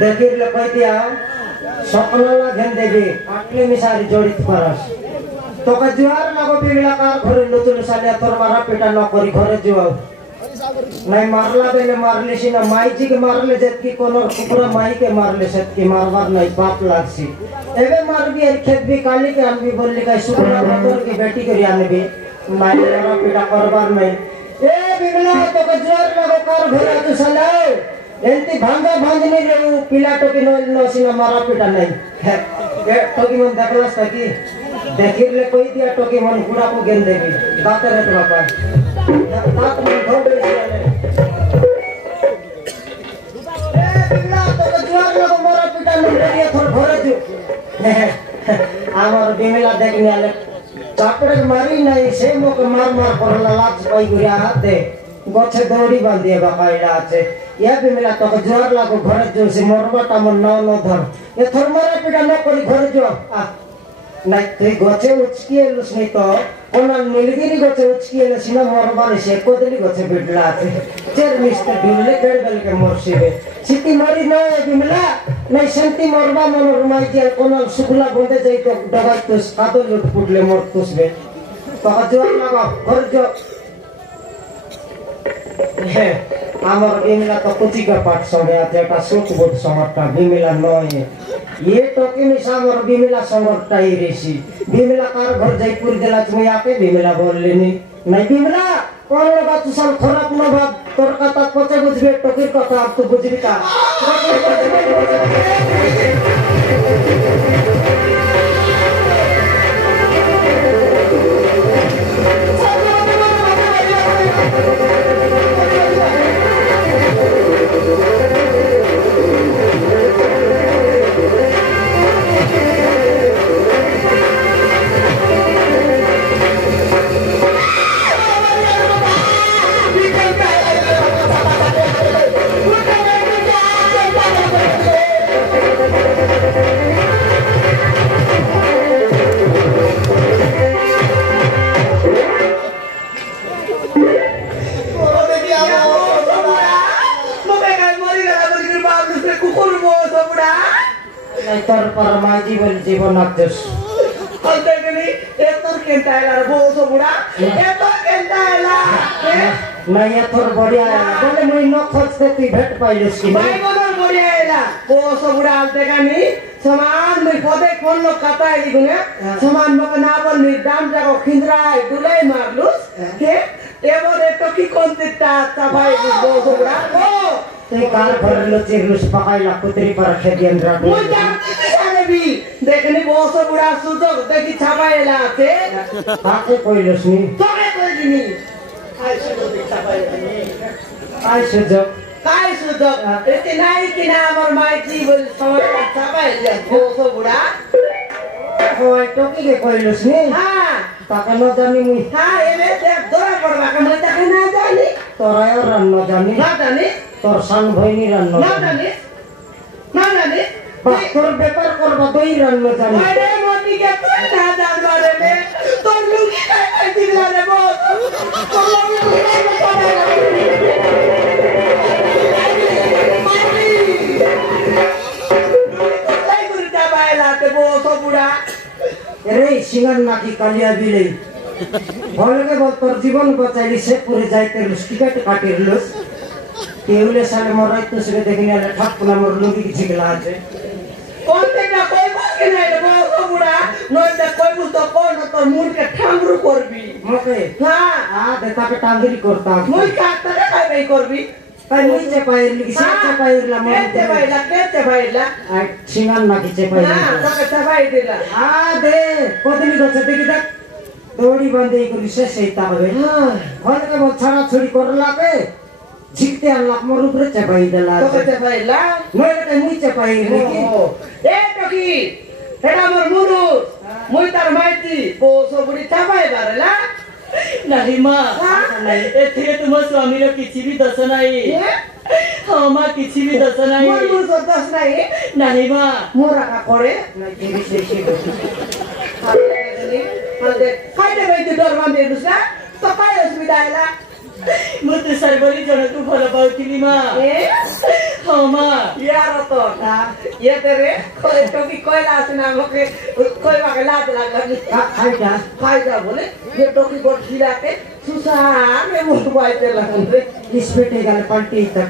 देखिरले कहि दिया सकलला घेन देबी आटले मिसारी जड़ित परस तो का जुआर लगो बिमला कार घरे लुचुल साले तोर मारा पेटा न करी घरे जुआव नहीं मारला बेले मारले सी ना माई जी के मारले जतकी कोनो कुकुरा माई के मारले सतकी मारवार नहीं बाप लागसी एबे मार भी खेत भी काली के हम भी बोलली का सुकुरा तोर की बेटी के आने भी माई मारा पेटा करबार नहीं ए बिमला तो का जुआर लगो कार घरे तू साले एंती भांगा भांजनी रे पिला टोकी न सीना मारा पेटा नहीं ए टोकी मन देखलास की देखिरले कोई दिया टोकी मन गुड़ा को गेन देबी बात रे तो बापा बात मन धोड़ दे ए बिमला तो जुआर लगो मारा पेटा न रे थोर घरे जो आमर बिमला देखने आले चापड़े मारी नहीं से मोक मार मार करला लाज पाई गुरिया हाथे गछे दौड़ी बांधिए बाकाइला আছে या बिमला तो जुआर लगो घरे जो से मोरबाटा मन न धर ए थोर मारा पेटा न करी घरे जो नहीं तुई गचे उचकिए लुस नहीं तो कोना नीलगिरी गचे उचकिए लसिना मोरबारे से कोदली गचे बिडला आछे चेर मिस्टर बिमले गड़बल के मोरसिबे सिटी मरी न बिमला नहीं शांति मोरबा मन रुमाई के कोना सुखला बंदे जाई तो दबाई तो कादो लुट पुटले मोरतुस बे तो जुआर लगा घर जो है आमर बिमला तो कुची का पाठ संगे आते का सुख बोट समरटा बिमला नय ये टोकी में सामर बिमला समरटा ही रेसी बिमला कार घर जयपुर दिला तुम आके बिमला बोल लेनी नहीं बिमला कौन लगा तू सब खराब न बात तोर कथा पचे बुझबे टोकीर कथा अब तू बुझबी का तर परमाजी बोल जीवन अध्यक्ष अंते कनी ए तर केंतायला बोसो बुडा ए तर केंतायला नहीं ये थोर बढ़िया है बोले मुई न खोजते तू भेट पाइलस की माई बोलर बढ़िया हैला बोसो बुडा अंते कनी समान मुई पदे कोन लो कताय लिगुने समान मक नाबल नि दाम जाको खिंद्राय दुलै मारलुस के एबोरे तो की कोनतिता सबाई बोसो बुडा ओ ते कार भर लो चिरलुस पकाइला कुतरी पर खेदियन राडो मुई जाने भी देखनी बोसो बुडा सुजो देखि छापायला छे बाके कोइलस नि तोरे कोइनी आई सुजो छापायला आई सुजो काय सुजो एते नाइ किना हमर माई जीवन समय छापायला बोसो बुडा ओय टोकी के कोइलस नि हां ताका न जानी मुई हां एले ते दोरा पड़बा के मैं ताके ना जानी तोरा और रन न जानी ना जानी तोर सन भइनी रन ना जानी ना जानी तोर व्यापार करबा दोई रन न जानी अरे मोटी के तो ना जान बारे में तो लुकी काय दिला रे बोस तो लुकी काय गुरुता बायला ते बोस बुडा अरे सिंगन नाकी कालिया बिले भोलके बोल तोर जीवन बचाइली से पूरे जाइते लुस टिकट काटिरलुस केवले साले मराई तो से देखिने ले ठपना मोर लुंगी की झिकला আছে कोन देखला कोई बोल के नहीं रे बोस बुडा नय त कोई बु तो कोन तो मुंड के ठांगरू करबी मके हां आ देता के टांगरी करता मुई का तरे काय नहीं करबी काय मुई चे पाइरली से चे पाइरला मोर केते बाइला आ सिंगन नाकी चे पाइरला हां तो के बाइ दिला आ दे कोदली गछ देखि देख दौड़ी बंदे करी से सैता होवे हां भोलके बोल छाड़ा छोड़ी करला के झिकते अल्लाह मोर ऊपर चे पाइ देला तो के बाइला मोर के मुई चे पाइरली की ए टोकी एटा मोर मुनु मुई तार माइती बोसो बुडी थाबाय बारेला नाही मा एथिरे तुम स्वामी रो किछि भी दस नाही हां मा किछि भी दस नाही मोर मुनु दस नाही नाही मा मोरा का करे नहीं तेरी से हाते काय दे बाइ डर बांधे दुसरा तो काय असुविधा आला ମୁଁ ତୁଷାର ବୋଲି ଜଣକୁ ଭଲ ପାଉଥିଲି ମା ହଁ ମା यार तो ये तेरे कोई टोपी कोई लाश ना होके कोई वाके लाज लगा फायदा बोले ये टोपी को खिला के सुसार में मुंह बाइते लगन रे स्पीटे गल पलटी तक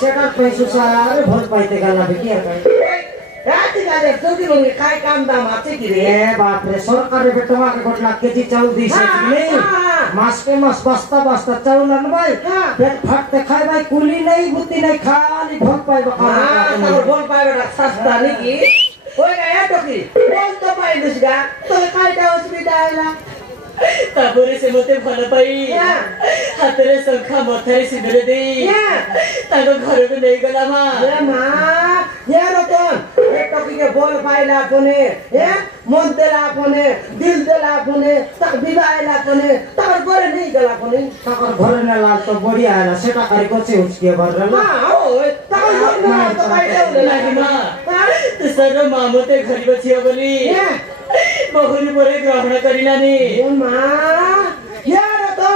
सेटर पे सुसार भोल पाइते गल बेटी रात गाले टोपी लोगे काय काम दाम आते की रे ए बाप रे सरकार बेटवा के गोटला केजी चाउल दी से नहीं मास के मास बस्ता बस्ता चाउल न भाई पेट फट के खाए भाई कुली नहीं बुत्ती नहीं खाली भोल पाए बका तो बोल पाए बेटा सस्ता नहीं की ओए गया टोपी बोल तो पाए दुसगा तो काय ता असुविधा आला ତାପରେ ସେ ମତେ ଭଲ ପାଇ ହାତରେ ଶଙ୍ଖା ମଥାରେ ସିନ୍ଦୁର ଦେଇ ତାଙ୍କ ଘରକୁ ନେଇଗଲା ମା ମା यार तो एक टोपी के बोल पाइला पने मन देला पने दिल देला पने तक विवाहला पने तक गोरे नहीं गला पने तकर घर ने लाल तो बढ़िया है सेटा करी कोचे उसके भर रे हां ओ तक घर ना तो काइले लागि मा तुषार मा मते घरी बछिया बोली बहुरी परे ग्रहण करिलानी मा यार तो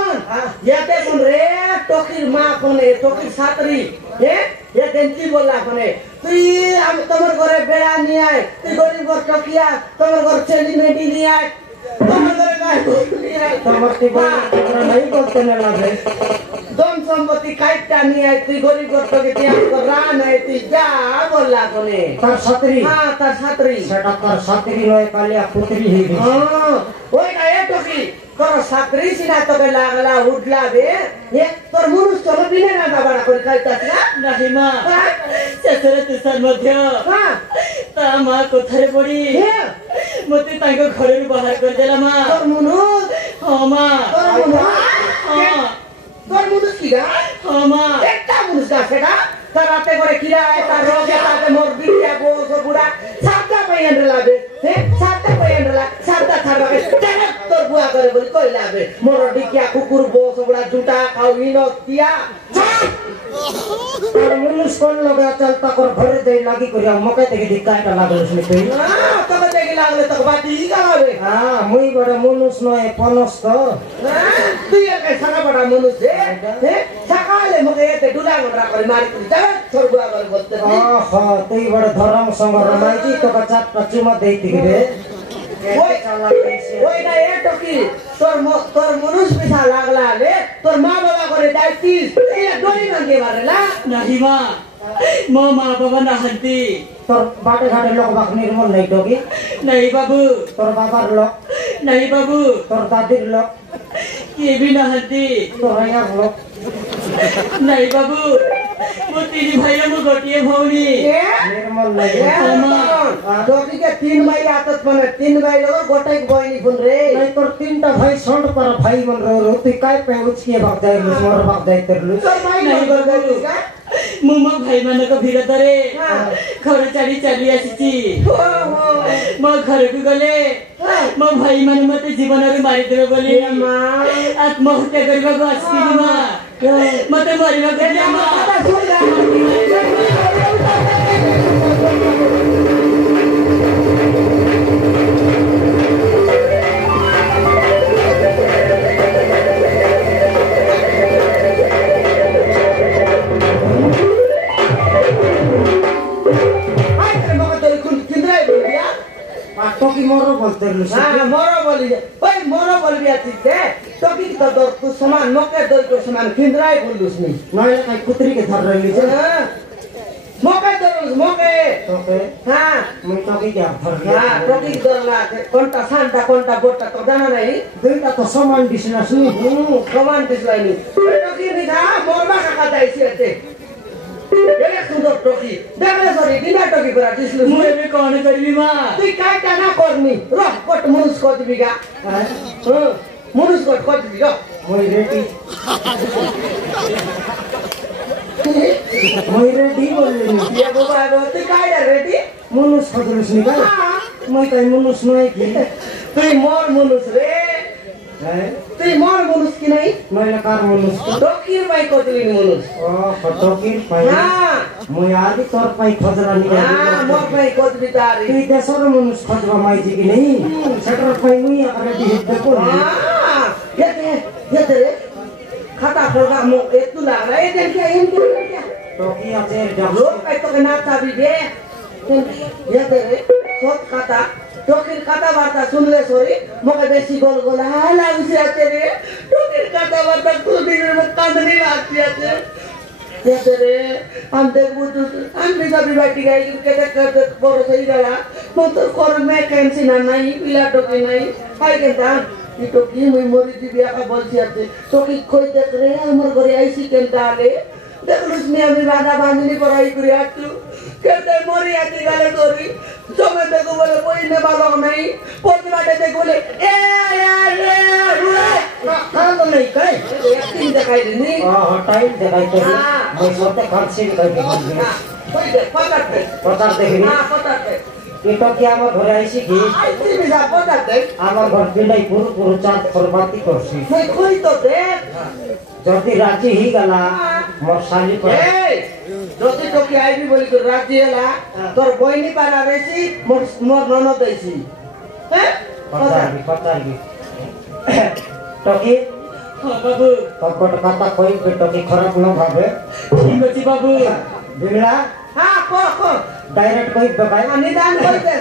याते कोन रे टोकीर मा पने टोकीर छात्री ये तेंती बोला पने তুই আমি তোমার ঘরে বেড়া নিয়ে আয় তুই গরিব ঘর টকিয়া তোমার ঘর ছেলে মেয়ে নিয়ে আয় তোমার ঘরে গায় নিয়ে আয় তোমার কি বল नहीं बोलते न लगे দম সম্পত্তি কাইটা নিয়ে আয় তুই গরিব ঘর টকে তুই রান है তুই যা বললা কোনে তার ছাত্রী হ্যাঁ তার ছাত্রী সেটা তার ছাত্রী নয় কালিয়া পুত্রী হই গেছে হ্যাঁ ওই না এ টকি তোর ছাত্রী সিনা তোকে লাগলা উঠলা বে এ তোর মুনুষ তোর বিনে না বাড়া করে খাইতাছ না ନାହିଁ ମା ଶେଷରେ ତୁଷାର ମଧ୍ୟ হ্যাঁ ତା ମା କଥାରେ ପଡି ମତେ ତାଙ୍କ ଘରରୁ ବାହାର କରିଦେଲା ମା তোর মুনুষ ହଁ মା তোর মুনুষ ହଁ তোর মুনুষ কি গা ହଁ মা একটা মুনুষ গা সেটা তার রাতে করে কিরা তার রোগে তাতে মোর বিটিয়া গো সবুড়া সাতটা পাইয়ান লাবে সাতটা পাইয়ান লা সাতটা থাকবে তোর বুয়া করে বলি কই লাবে মোর ডিকিয়া কুকুর গো সবুড়া জুতা খাও ইনো দিয়া और मुनुष कोन लगे चलता कर घरे दे लागी करिया मके देखे दिक्काटा लागल उसने कही না তোকে দেখি লাগলে তোকে বাটি গাবে हां मुई बड़े मुनुष नय पनस तो তুই একা সারা বড় মানুষ সকালে মকে এতে ডুলা গড়া করে মারি তুই যা তোর বুয়া করে বলতে ओहो तुई बड़े धर्म संग रमाइजी तो का चाट चुमा देती रे ওই না এ টকি তোর মনুষ পিছা লাগলা রে তোর মা বাবা করে দাইতিস এ ডরি মাগে বারেলা ନାହିଁ ମା ମୋ ମା ବାବା ନାହାନ୍ତି तोर बाटे घाटे लोग बाक निर्मल नहीं टोकी ନାହିଁ ବାବୁ तोर बाबार लोग ନାହିଁ ବାବୁ तोर दादीर लोग କିଏ ବି ନାହାନ୍ତି तोर यार लोग ନାହିଁ ବାବୁ ମୋ ତିନି ଭାଇର ମୁଁ ଗୋଟିଏ ଭଉଣୀ निर्मल नहीं टोकी के तीन भाई आतत मने तीन भाई लोग गोटे बहिनी बुन रे नहीं तोर तीनटा भाई सोंड पर भाई मन रो तू काय पे उचके भाग जाए मोर भाग जाए तेरलु তোর ভাই নাই ନାହିଁ গল ବାବୁ কা ମୁଁ ମୋ ଭାଇମାନଙ୍କ ଭିଡ଼ତରେ ଘର ଛାଡ଼ି ଚାଲି ଆସିଛି ମୋ ଘରକୁ ଗଲେ ମୋ ଭାଇମାନେ ମତେ ଜୀବନରୁ ମାରିଦେବେ ବୋଲି ଆତ୍ମହତ୍ୟା କରିବାକୁ ଆସିଥିଲି ମା ମତେ ମରିବାକୁ ଦିଅ ମା टोकी मोर बोलते लु मोरो बोली ओए मोरो बोलबी आती ते टोकी तो दर तू समान मके दर को समान किंद्राई बोलुस नी नय काय कुत्री के धर रही छ मके दर मके ओके हां मैं टोकी के धर गया हां टोकी दर ला कोनटा सांता कोनटा बोटा तो जाना नहीं दुईटा तो समान दिसना सुनी समान दिसलाई नी टोकी नि था मोरबा काका दाइसी अते ये सुंदर टोकी देखले सरी बिना टोकी पर दिसलु ମୁଁ ଏବେ କଣ କରିବି ମା তুই কাইটা না করনি রহ কট মনুষ কত বিঘা মনুষ কত বিঘা মই रेडी মই रेडी बोलली ये बाबा তুই কাইটা রেডি मनुष खजलुस नि भाई মই काय मनुष नय की তুই মোর মনুষ রে তুই মোর মনুষ কি নাই নয় कार मनुष টকির বাই কতলি মনুষ ओ फटोकी पाई হ্যাঁ মই आदि तोर पाई खजरा नि হ্যাঁ মোর বাই কতলি তারি তুই দেশর মনুষ খজবা মাইজি কি नहीं সেটার পাই মুই আরে দি দেখো হ্যাঁ ये रे खाता खोलगा मो एतु लागला ए देख क्या क्या टोकी আছে জব लोग कई तो ना चाबी दे ये दे सब खाता टोकीर खाता वार्ता सुन ले सोरी मोके बेसी गोल गोल लागसी आते रे टोकीर खाता वार्ता तू दिन में कांद नहीं लागती आते ये रे हम देखबो तू हम भी सब बैठ गए कि कहते बोर सही गला मो तो कर में कैंसिल नहीं पिला टोकी नहीं काई केता ये टोकी मुई मोरी दिबिया का बोलसी आते टोकी कोई देख रे हमर घरे आईसी केंता आले देखलुस में अभी बाधा बांधनी पढ़ाई करी आतु कहते मोरी आती गाले तोरी जो मैं देखो बोले कोई ने बालों नहीं पोती बाटे देखो बोले ए यार खान तो नहीं कहे एक्टिंग दिखाई देनी हां टाइम दिखाई तो मैं सोते खान से भी कह कोई दे पता देखी हां पता दे ये तो क्या हम घर आईसी की आईसी भी जा पता दे আমার ঘর বিলাই পুরো পুরো চাঁদ করবাতি করছি मैं कोई तो दे যদি রাজি হি গলা মোর শালি করে যদি তো কি আইবি বলি তো রাজি হেলা তোর বইনি পারা বেশি মোর ননদ দেইছি হ্যাঁ পতারবি টকি হ্যাঁ বাবু কপট কথা কইবে টকি খারাপ না ভাবে ঠিক আছে বাবু বিমলা হ্যাঁ কো ডাইরেক্ট কইবে ভাই নিদান কইতে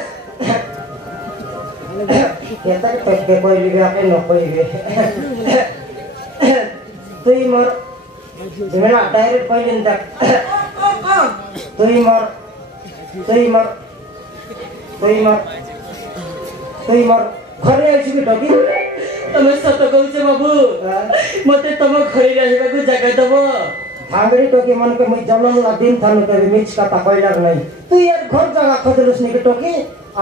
এটা কইবে কইলিবে আপনি ন কইবে তুই মোর বিমলা ডাইরেক্ট কইলেন দেখ তুই মোর ঘরে আসবি টকি তুমি সত কହୁଛ বাবু মতে তম ঘরে রহিବାକୁ জায়গা দেব भांगड़ी टोकी मन के मुई जन्म ला दिन थानु तबे मिच का कइलार नहीं तू यार घर जगह खोजलुस नि के टोकी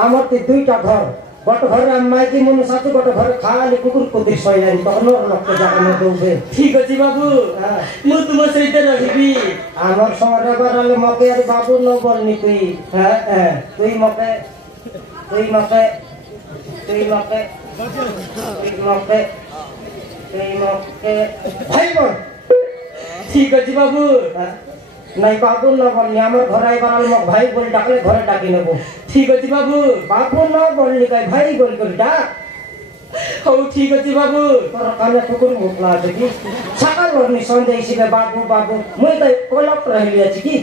आमर ते दुईटा घर गट घर माइकी मुनु साथी गट घर खाली कुकुर कुकुर सइलानि तहनो लक्क जगह न दोबे ठीक अछि बाबू मु तुम सहित रहिबी आमर समरे बराले मके यार बाबू न बोलनी तुई तुई मके भाई बोल ठीक अछि बाबू नहीं बाबू न बोलनी आमर घर आई बराले मक भाई बोल डाकले घरे डाकी नेबो ठीक अछि बाबू बाबू न बोलनी कई भाई बोल कर डाक हो ठीक अछि बाबू तोर काने कुकुर मुखला छ कि सकाल वर्णी संदेश सिबे बाबू मुई त कोलप रहली अछि कि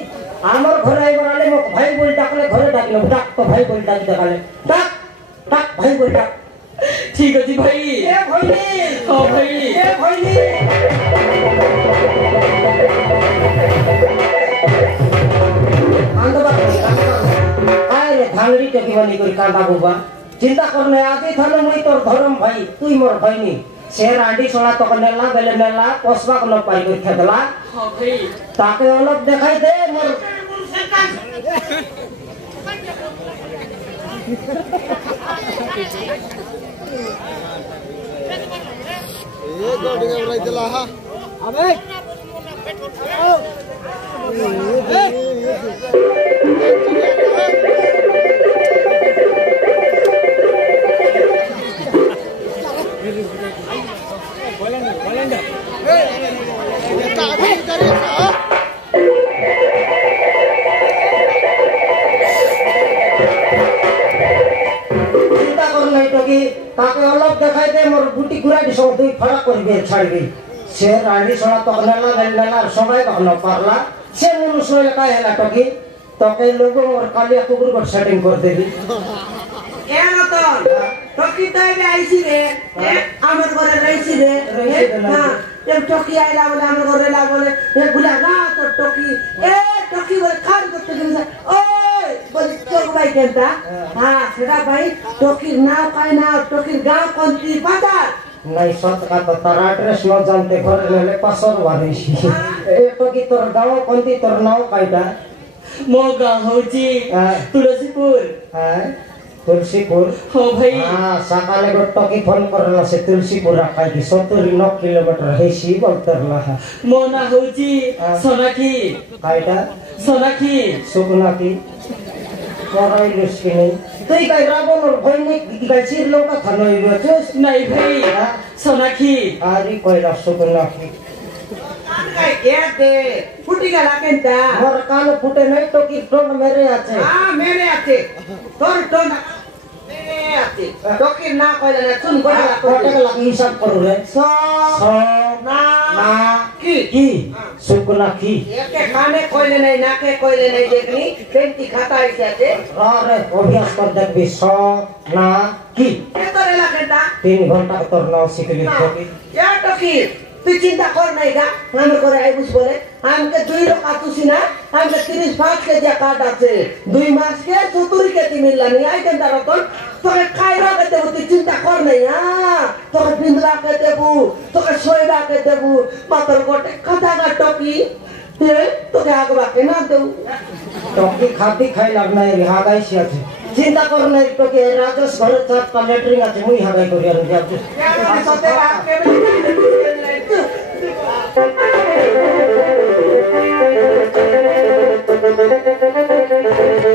आमर घर आई बराले मक भाई बोल डाकले घरे डाकी नेबो डाक तो भाई बोल डाक डाकले डाक भाई बोल डाक ठीक अछि भाई ए भइनी हो भाई ए भइनी भांगड़ी टकी बनी करी कांदा बुबा चिंता करने आदि थाने मुई तोर धर्म भाई तुई मोर भाईनी शेर आंडी सोला तो नेला बेले नेला पोसबा को न पाई करी खेदला हां भाई ताके अलग देखाई दे मोर ए गाड़ी में रही दिला हा अबे ताके अलग देखाई दे मोर बुटी गुराडी सब दुई फरक करबे छाड़बे शेर आंडी सोला तो नेला सबाई कखन पारला से मुनु सोले काय हला टकी तके लोगो और कालिया कुकुर को सेटिंग कर देबी ए नतन टकी ताइबे आइसी रे हमर घरे रहिसी रे हां जब टकी आइला बोले हमर घरे ला बोले ए गुला गा तो टकी बोले खान करते दिस ओए बोले चोक भाई केंता हां सेटा भाई टकी नाव काय नाव टकी गांव कोंती पता नहीं सत का तो तारा एड्रेस न जानते घर नेले पासर वारेसी ए टकी तोर गांव कोंती तोर नाव काइटा मो गांव होची तुलसीपुर तुलसीपुर हो भाई हां सकाले गो टकी फोन करला से तुलसीपुर राखाई 79 किलोमीटर हेसी बलतरला मो ना होची सोनाकी काइटा सोनाकी सुकुनाकी पराई लुस्किनी तुई काय रावण और भइनी गाइसिर लोका खानइ बचस नहीं भाई सोनाकी आरी कोइला सुकुनाकी काय ए दे फुटी गला केंता मोर कान फुटे नहीं तो की टोन मेरे आछे हां मेरे आछे तोर टोन ए আছে তোকে না কইলে না শুন কইলা কটাকে লাগি হিসাব করু রে স না না কি কি শুকনা কি একে কানে কইলে নাই নাকে কইলে নাই দেখনি পেন্টি খাতা আছে আরে অভ্যাস কর দেখবি না কি তোর এলাকাটা 3 ঘন্টা তোর নাও শিখলি তোকে এটা কি তুই চিন্তা কর নাই গা আমি করে আইবুস বলে আমাকে 2 লোক আতুছি না আমাকে 35 কেজি কাট আছে 2 মাস কে 70 কেজি মিললানি আইতেন তার রতন তোকে খাইরা কে দেব তুই চিন্তা কর নাই হ্যাঁ তোকে বিন্দরা কে দেব তোকে সইরা কে দেব মাতর গোটে কথা গা টকি তোকে আগবা কে না দেব তোকে খাতি খাই লাগনা রে হাগাই সি আছে চিন্তা কর নাই তোকে রাজস ঘরে চারটা লেটরিং আছে মুই হাগাই করি আর যাবো সতে বাপ কে Thank you.